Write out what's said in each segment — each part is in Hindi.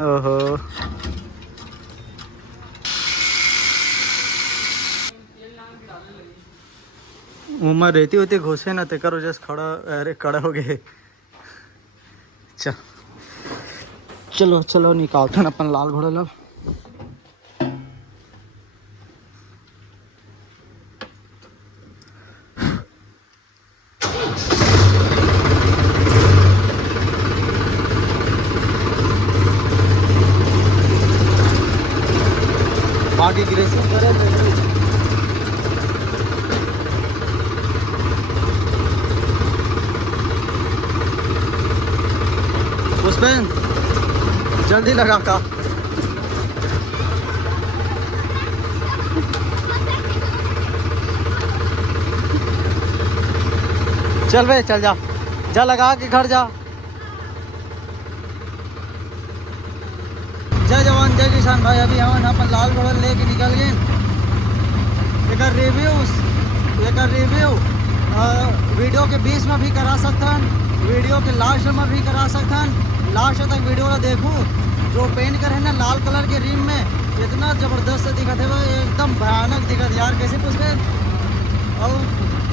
ओहो, उम्र रहती होती घुसे ना ते करो जस्ट खड़ा, अरे खड़ा हो गए। चलो चलो निकालते अपन लाल घोड़ा लब। बाकी ग्रेसिंग करे उसमें जल्दी लगा का। चल भाई चल जा, जा लगा के घर जा। जय जवान जय किसान भाई, अभी हम अपन लाल घोड़ा लेके निकल गए। एक रिव्यू वीडियो के बीच में भी करा सकतन, वीडियो के लास्ट में भी करा सकतन। लास्ट तक वीडियो को देखूँ। जो पेंट करे ना लाल कलर के रिम में, इतना ज़बरदस्त दिखत है वो, एकदम भयानक दिखत यार। कैसे पूछे और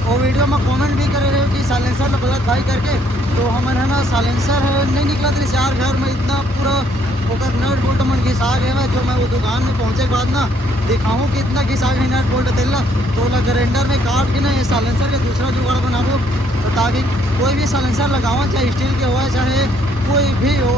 वो वीडियो में कमेंट भी करे रहे कि साइलेंसर गलत भाई करके, तो हम है ना साइलेंसर नहीं निकला था यार। घर में इतना पूरा ओकर नट बोल्ट मन घिसा गए, जो मैं वो दुकान में पहुँचे के बाद ना दिखाऊँ कि इतना घिसा गए नट बोल्ट तेला, तो ग्राइंडर में काट के ना ये साइलेंसर का दूसरा जुगाड़ बनाबो, तो ताकि कोई भी साइलेंसर लगाओ, चाहे स्टील के हो चाहे कोई भी हो,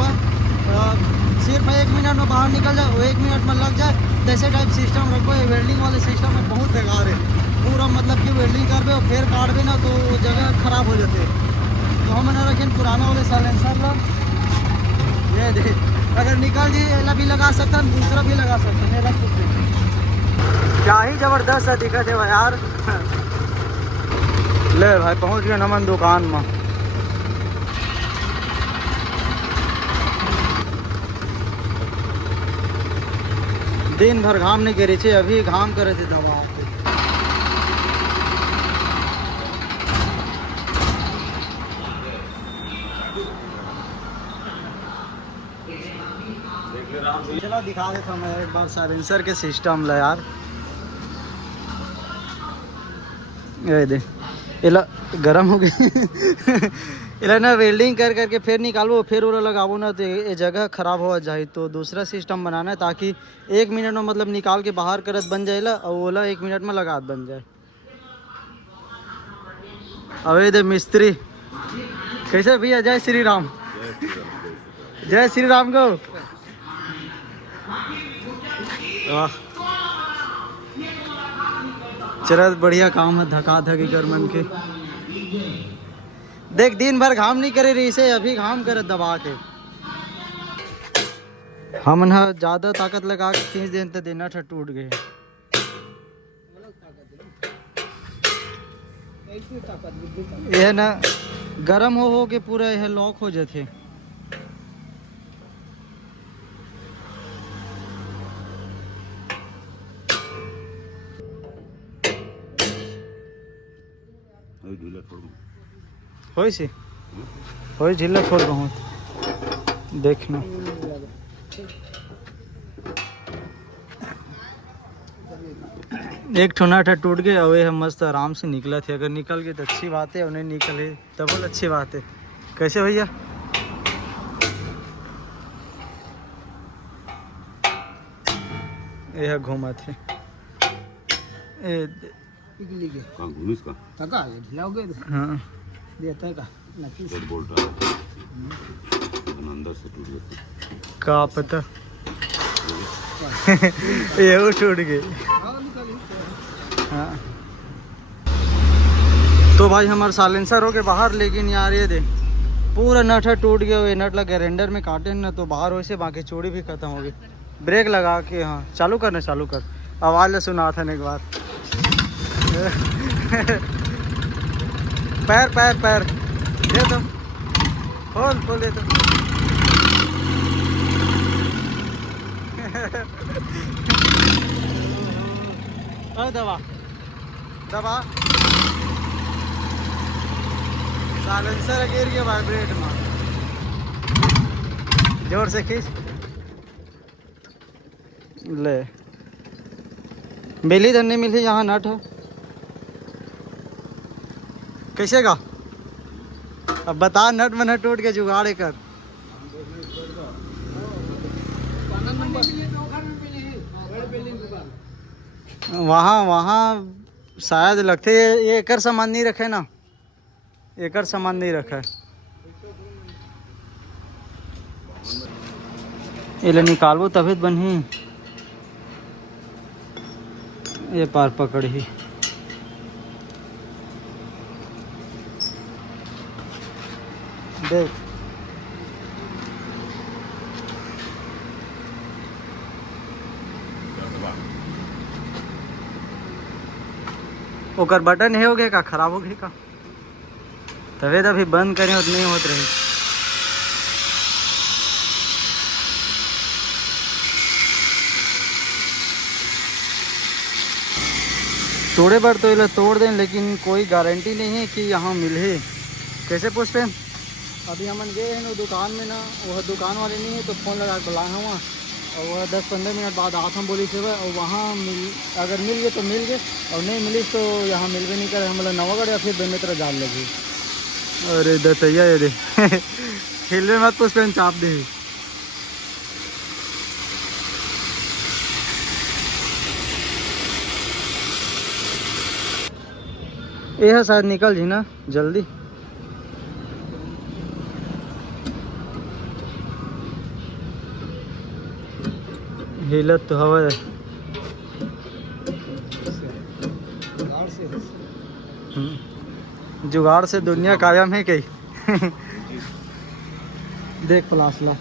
सिर्फ 1 मिनट में बाहर निकल जाए, वो 1 मिनट में लग जाए। जैसे टाइप सिस्टम रखो, ये वेल्डिंग वाले सिस्टम में बहुत बेकार है पूरा। मतलब कि वेल्डिंग कर और फिर काट भी ना तो जगह खराब हो जाते। तो हम ना रखें पुराना वाले साइलेंसर लो, ये दे अगर निकल जी एला भी लगा सकते हैं, दूसरा भी लगा सकते हैं। मेरा कुछ क्या ही जबरदस्त है दिक्कत है यार। ले भाई पहुंच गए नमन दुकान में। दिन भर घाम नहीं करे थे, अभी घाम करे थे दवाओं पे। चलो दिखा देता हूँ मैं एक बार साइलेंसर के सिस्टम ला यार। ये दे इला गरम हो गई। इला ना वेल्डिंग कर करके फिर निकालो, फिर उरा लगाओ ना तो ये जगह खराब हो जाए। तो दूसरा सिस्टम बनाना है ताकि 1 मिनट में मतलब निकाल के बाहर करत बन जाएला, और ओला 1 मिनट में लगात बन जाए। अबे दे मिस्त्री कैसे भैया? जय श्री राम। जय श्री राम को। वाह चरत बढ़िया काम है, धका धकी कर मन के। देख दिन भर घाम नहीं करे रही से, अभी घाम करे दबा के। हम ना ज्यादा ताकत लगा के खींच दें तो देना था टूट गए। यह ना गरम हो के पूरा यह लॉक हो जाते। होई सी होई ढीला थोड़ बहुत देखना। एक ठोना ठा टूट गए और ये मस्त आराम से निकला थे। अगर निकल गए तो अच्छी बात है, और नहीं निकले तब बहुत अच्छी बात है। कैसे भैया? यह घूमा थे हाँ का पता। ये टूट गए। हाँ तो भाई हमारे साइलेंसर हो के बाहर, लेकिन यार ये दे पूरा नट है टूट गया। ये नट लगा ग्राइंडर में काटे ना तो बाहर वैसे, बाकी चूड़ी भी खत्म हो गई। ब्रेक लगा के हाँ चालू करना, चालू कर। आवाज़ सुना था एक बार। पैर पैर पैर दे दो, खोल खोल दे दो। दबा दबा साइलेंसर गिर के वाइब्रेट में जोर से खींच। ले मिली तो नहीं मिली, यहाँ नट है कैसे का? अब बता, नट में नट टूट के जुगाड़ कर। वहाँ वहाँ शायद लगते ये एकर सामान नहीं रखे ना, एकर सामान नहीं रखा है। ये निकालबो तभी तो बनी, ये पार पकड़ ही देख। ओकर बटन है हो गया का, खराब हो गया का? तभी तो अभी बंद करें और नहीं होत रही। तोड़े बार तो ये तोड़ दें, लेकिन कोई गारंटी नहीं है कि यहाँ मिले। कैसे पूछते हैं? अभी हम गए हैं ना दुकान में ना, वह दुकान वाले नहीं है तो फ़ोन लगा के बुलाए हुआ, और वह 10-15 मिनट बाद आत हम बोली थे और वहाँ अगर मिल गए तो मिल गए, और नहीं मिली तो यहाँ मिलवे नहीं करे। हम नवागढ़ या फिर बेमेतरा जान लगी। अरे दतैया ये दे हिलवे मत पुष्प चाप दे। यह शायद निकल जी ना जल्दी। हिलत तो हवा है। जुगाड़ से दुनिया कायम है कहीं देख प्लास ला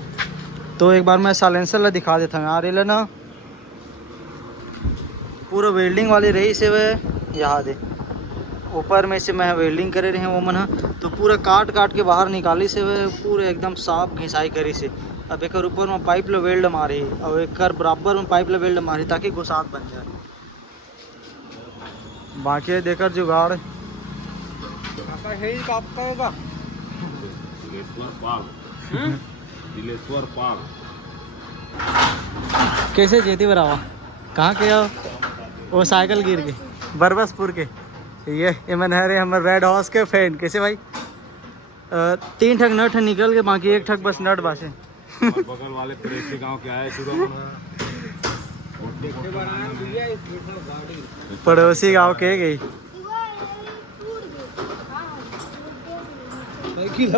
तो एक बार मैं साइलेंसर ला दिखा देता हूँ। आ रही ना पूरा वेल्डिंग वाली रही से वह यहाँ दे ऊपर में से मैं वेल्डिंग करे रहे हैं वो मन, तो पूरा काट काट के बाहर निकाली से वह पूरे एकदम साफ घिसाई करी से। अब एक ऊपर में पाइप ले वेल्ड मारी और एक बराबर में पाइप ले वेल्ड मारी ताकि घुसात बन जाए। बाकी देकर जुगाड़ दिलेश्वर पाल कैसे जेती बरावा कहाँ के हो? वो साइकिल गिर के बरबसपुर के ये मन है रे हमारे रेड हाउस के फैन। कैसे भाई 3 ठक नट निकल के, बाकी 1 ठक बस नट बासे। बगल वाले पड़ोसी गांव के आए पड़ोसी गांव के गई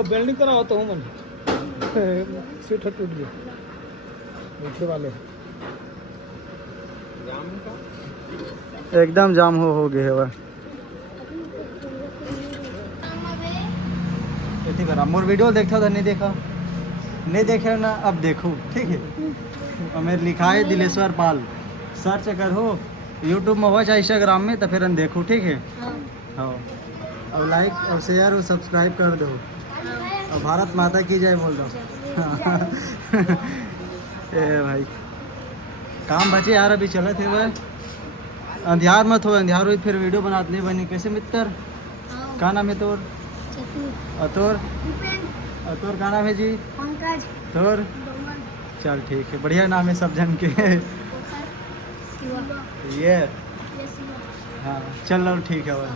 वेल्डिंग करा होता हूँ मन सीट टूट गई नीचे वाले एकदम जाम हो गए है वह। मोर वीडियो देखा था नहीं देखा? नहीं देखे ना, अब देखो ठीक है। और मेरे लिखा है दिलेश्वर पाल, सर्च अगर हो यूट्यूब में हो चाहे इंस्टाग्राम में तो फिर हम देखो ठीक है। हाँ और लाइक और शेयर और सब्सक्राइब कर दो और भारत माता की जय बोल दो ए भाई काम बचे यार, अभी चले थे वह अंधियार मत हो, अंधियार हुई फिर वीडियो बनाते नहीं बनी। कैसे मित्र क्या नाम है तोर? अतोर अतोर का नाम है जी? तोर चल ठीक है, बढ़िया नाम है सब जन के ये हाँ चल ठीक है भाई।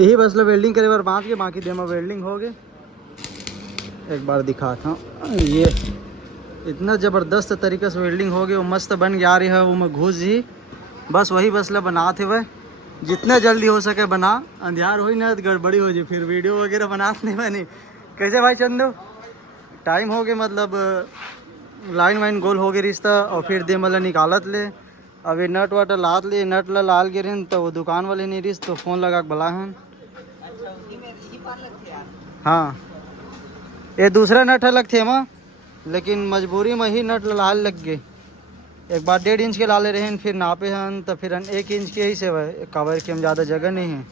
यही बस लो वेल्डिंग करे बार बांध के, बाकी डेमो वेल्डिंग हो गए। एक बार दिखाता हूँ, ये इतना ज़बरदस्त तरीके से वेल्डिंग हो गई, वो मस्त बन गया। आ रही है वो मैं घुस जी बस वही बस ला बना थे वह जितना जल्दी हो सके बना। अंधियार हो ना गड़बड़ी हो जी फिर वीडियो वगैरह बनाते नहीं बनी। कैसे भाई चंदू टाइम हो गया, मतलब लाइन वाइन गोल हो गई रिश्ता, और फिर दे मतलब निकालत ले। अभी नट वट लात ले, नट ला लाल गिरे तो वो दुकान वाले नहीं रिश्त तो फ़ोन लगा के बुला हैं। हाँ ये दूसरा नट अलग थे माँ, लेकिन मजबूरी में ही नट लाल लग गए। एक बार 1.5 इंच के लाले रहे, फिर नापे हैं तो फिर 1 इंच के ही से वह कवर के हम ज़्यादा जगह नहीं है,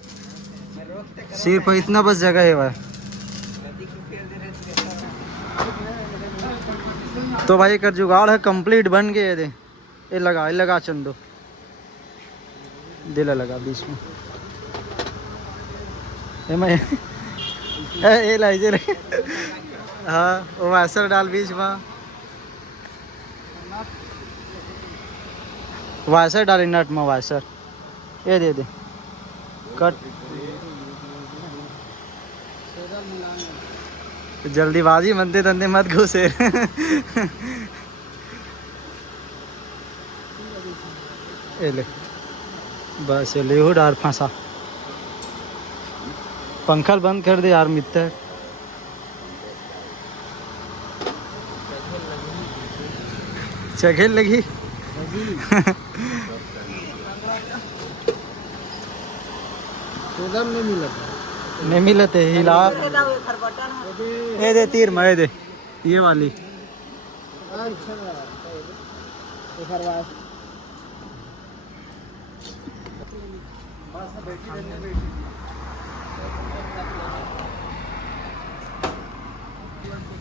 सिर्फ इतना बस जगह है वह। तो भाई एक जुगाड़ है कंप्लीट बन गए। दे ये लगा चंदो दिला लगा बीच में ए मैं ए लाइजे हाँ वो असर डाल बीच में वायसर डाली नट में वायसर ये दे दे कट जल्दीबाजी बनते धंधे मत घुसे ये ले बस ये लेहू डार फंसा पंखा बंद कर दे यार मित्र चघेल लगी नहीं मिलते हिला ये दे तीर मैं दे ये वाली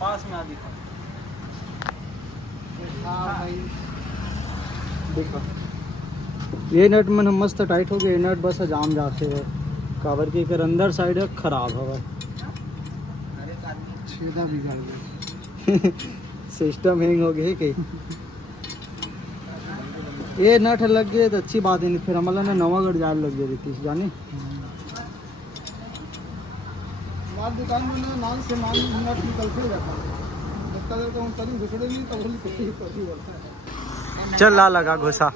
पास में आ दिखा देखो ये नट में मस्त टाइट हो गया नट बस जाम जाते है काबर की कर अंदर साइड है खराब हवा छेदा बिगड़ गया सिस्टम हैंग हो गया कहीं ये नट लग गए तो अच्छी बात है नहीं फिर हमारा ना नवागढ़ जाल लग गया थी जानी हमारी दुकान में ना माल से माल नट निकलते रहता है चल ला लगा घुसा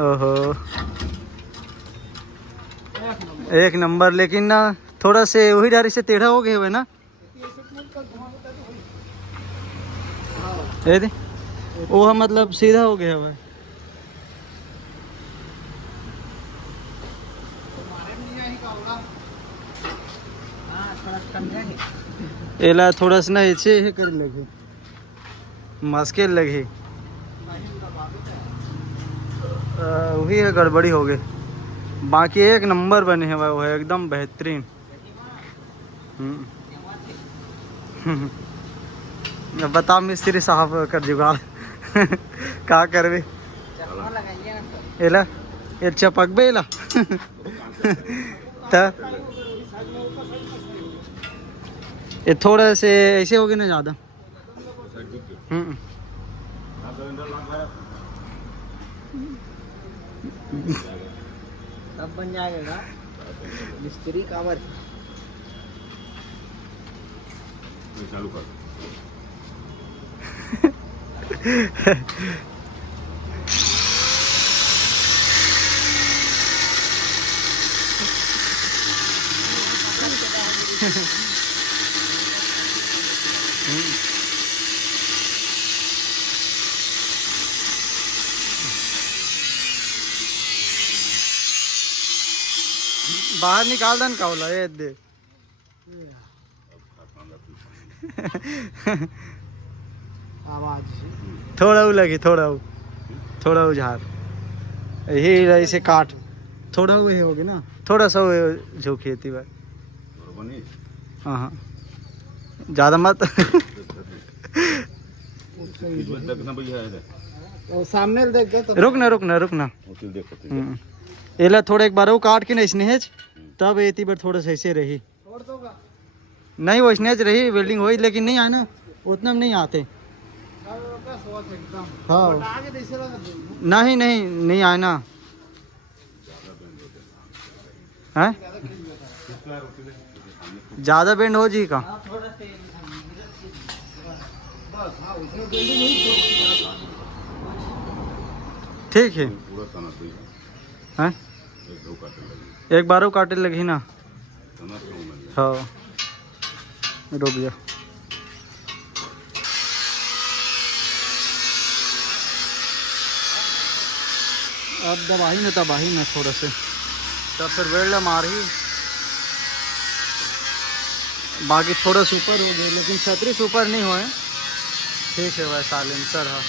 ओहो एक नंबर लेकिन ना थोड़ा से वही डारी से टेढ़ा हो गए हुए ना ये दे वो मतलब सीधा हो गया हुआ एला थोड़ा सा ना ऐसे ही कर लगे मुश्किल लगी वही है गड़बड़ी हो गई बाकी एक नंबर बने हैं वो है एकदम बेहतरीन बता मिस्त्री साहब कर जुगाड़ का करवे एला ये चपक बेला ये थोड़ा से ऐसे हो गए ना ज़्यादा तब बन जाएगा मिस्त्री कावर चालू कर बाहर निकाल दन का बोला ये दे आवाज थोड़ा लगी थोड़ा झार यही ऐसे काट थोड़ा वो होगी ना थोड़ा सा झोंकी थी भाई हाँ हाँ ज़्यादा मत सामने देख तो रुकना एला थोड़ा एक बार वो काट के ना स्नेज तब एती बार थोड़ा सा ऐसे रही नहीं वो स्नेज रही वेल्डिंग हुई लेकिन नहीं आया ना उतना में नहीं आते हाँ नहीं आया ना है ज़्यादा बेंड हो जी का ठीक है हैं एक बार काटे लगी ना हाँ रुक गया अब दबाही ना थोड़ा से तब फिर वेल्ड मार ही बाकी थोड़ा सुपर हो गए लेकिन छतरी सुपर नहीं हुए ठीक है वह साइलेंसर है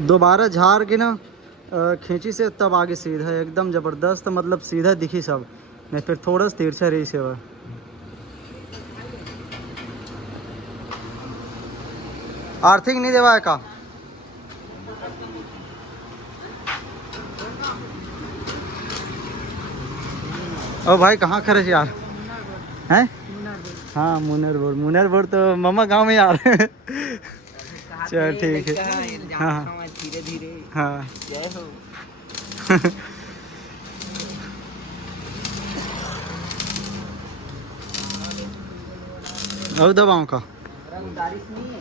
दोबारा झाड़ के ना खींची से तब आगे सीधा एकदम ज़बरदस्त मतलब सीधा दिखी सब नहीं फिर थोड़ा सा तिरछा रही से वह आर्थिक नहीं देवा है का ओ भाई कहाँ खड़े थे यार हैं? हाँ मुनरपुर तो मम्मा गांव में यार। चल ठीक है। हाँ धीरे धीरे हाँ जय हो। अब दबाओं का बारिश नहीं है।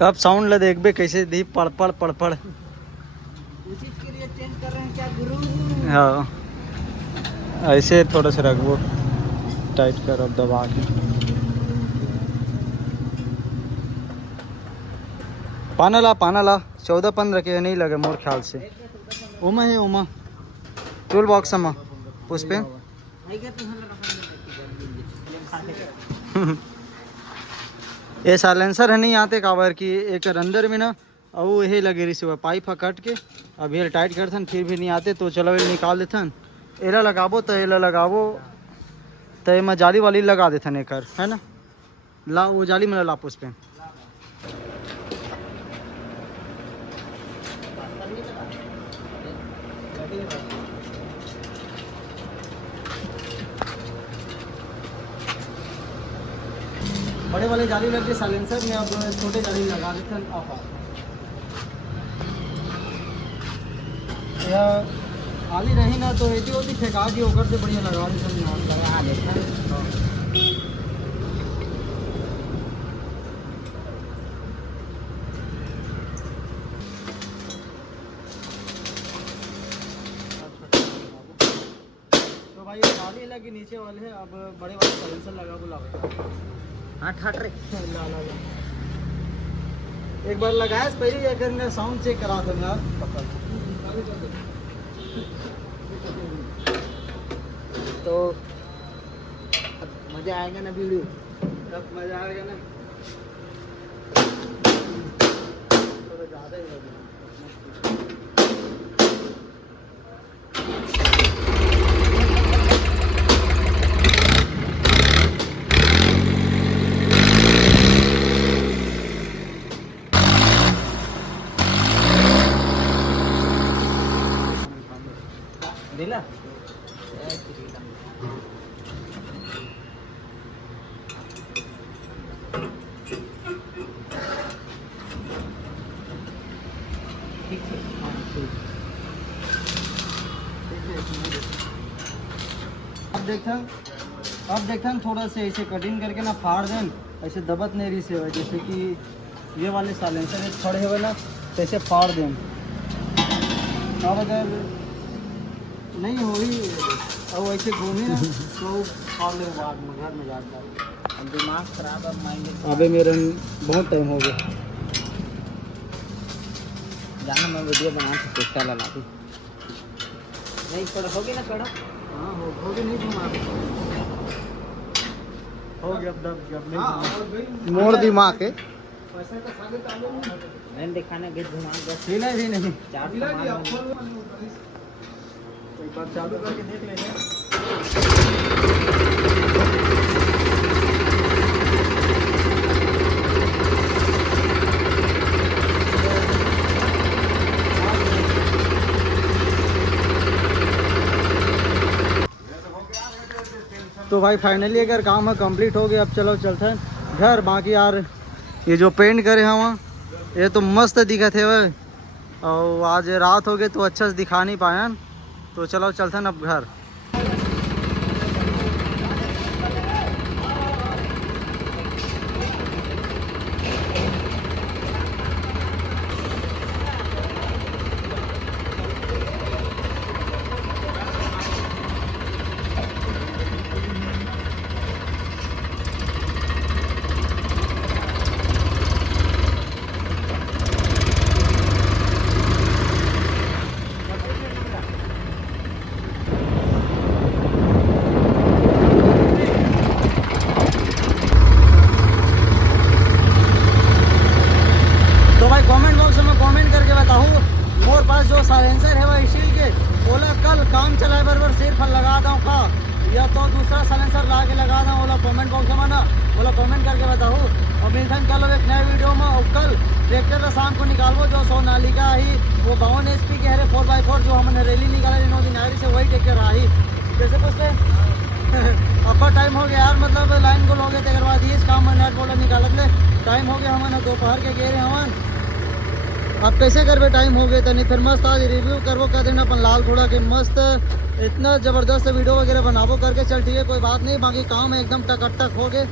अब साउंड ला देख बे कैसे दी पड़ पड़ पड़ पड़। उसी के लिए चेंज कर रहे हैं क्या गुरु? हाँ ऐसे थोड़ा सा रख वो टाइट कर अब दबा के। पाना ला 14-15 के नहीं लगे मोर ख्याल से। उमा है उमा टूल बॉक्स में पुष्पे। ये साइलेंसर है नहीं आते काबर की एक अंदर में ना और यही लगे रही से पाइप कट के अब ये टाइट करथन फिर भी नहीं आते तो चलो ये निकाल देथन। एला लगाबो तो एला लगाबो तो ये जाली वाली लगा देथन एक है ना। ला वो जाली में ला पुष्पे। बड़े वाले जाली लग गए साइलेंसर में, अब छोटे जाली लगा देते हैं। आप यह आली रही ना तो एटी होती फेंका दी ओकर से बढ़िया लगा देते हैं। लगा देते हैं। तो भाई जाली लगी नीचे वाले है, अब बड़े वाले साइलेंसर लगा बुला। हाँ ठाट रे ला एक बार लगाया पहले अगर मैं साउंड चेक करा दूंगा तो मजा आएगा ना वीडियो। तब मजा आएगा ना। थोड़ा ज़्यादा ही लगे। दिला अब देखन थोड़ा से ऐसे कटिंग करके ना फाड़ दें, ऐसे दबत नहीं रही से जैसे कि ये वाले साइलेंसर में खड़े हुए ना तो ऐसे फाड़ दें। अब अगर नहीं हो रही और वैसे घूमी ना तो फाड़ ले बाद में घर में जाता है। दिमाग खराब है माइंड। अबे मेरे बहुत टाइम हो गया। जाना मैं वीडियो बना के चेष्टा लगा दी नहीं पड़ होगी ना कड़ा। हाँ हो गया नहीं घुमा हो गया अब दब गया नहीं मोड़ दिमाग है। पैसा तो खाली चालू मैंने दिखाने गए घुमा बस हिला भी नहीं। चार एक बार चालू करके देख लेंगे। तो भाई फाइनली अगर काम है कंप्लीट हो गया, अब चलो चलते हैं घर। बाकी यार ये जो पेंट करे हैं वहाँ ये तो मस्त दिखत है भाई, और आज रात हो गई तो अच्छा से दिखा नहीं पाया। तो चलो चलते हैं अब घर। मोर पास जो साइलेंसर है वह स्टील के बोला कल काम चलाए बरबर सिर्फ लगा दूँ का या तो दूसरा साइलेंसर ला के लगा दूँ। बोला कमेंट बॉक्स में ना बोला कमेंट करके बताओ। और मिलते हैं कल एक नए वीडियो में। और कल ट्रैक्टर का शाम को निकालबो जो सोनालिका ही वो 52 HP के हरे 4x4 जो हमने रैली निकाला इन दिन आयरी से वही ट्रैक्टर आई कैसे पूछते अब टाइम हो गया यार मतलब लाइन गोल हो गए तेरे बाद इस काम में नेट बोलर निकालत ले टाइम हो गया हमन दोपहर के गेरे हमन अब कैसे करबे टाइम हो गए तनी फिर मस्त आज रिव्यू करबो कर देना अपन लाल घोड़ा के मस्त इतना ज़बरदस्त वीडियो वगैरह बनाबो करके चल ठीक है कोई बात नहीं बाकी काम एकदम टक हो गए